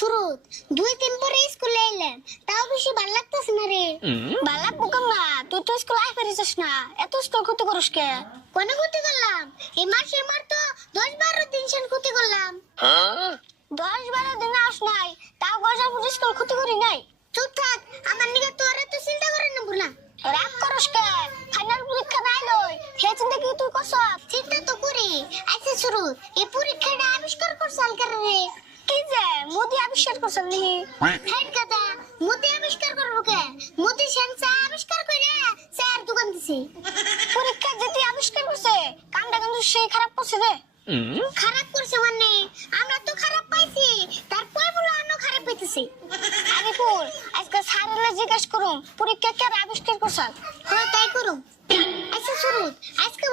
শুরুত 2-3 পরে স্কুলে এলাম, তাও বেশি ভালো লাগতেছে না রে। ভালো লাগবো কেমনা? তুই তো স্কুল আই ফেরিস না, এত স্কুল ক্ষতি করিস কে? কোনে ক্ষতি করলাম? এই মাসে আমার তো 10-12 দিন সেন ক্ষতি করলাম। 10-12 দিন আস নাই, তাও গজার পুরো স্কুল ক্ষতি করি নাই। চুপ থাক, আমার নিকে তোর এত চিন্তা করে না বুলা। রাগ করিস কে? ফাইনাল পরীক্ষা নাই লই, হে চিন্তা কি তুই করছ? চিন্তা তো করি। আচ্ছা শুরুত এই পরীক্ষাটা আবিষ্কার করছে আলকার রে। কি যে মোদি আবিষ্কার করছেন নি? হেড কথা, মোদি আবিষ্কার করবো কে? মোদি সেন্সা আবিষ্কার করে স্যার দোকান দিছি। পরীক্ষা যেটি আবিষ্কার করছে, কামটা কিন্তু সেই খারাপ করছে রে। খারাপ করছে মানে আমরা তো খারাপ পাইছি, তারপর বলো অন্য খারাপ পাইতেছি। আরে ফুল, আজকে স্যারের জিজ্ঞেস করুম পরীক্ষা কে আবিষ্কার করছেন। হ্যাঁ তাই করুম। আচ্ছা শুরুত আজকে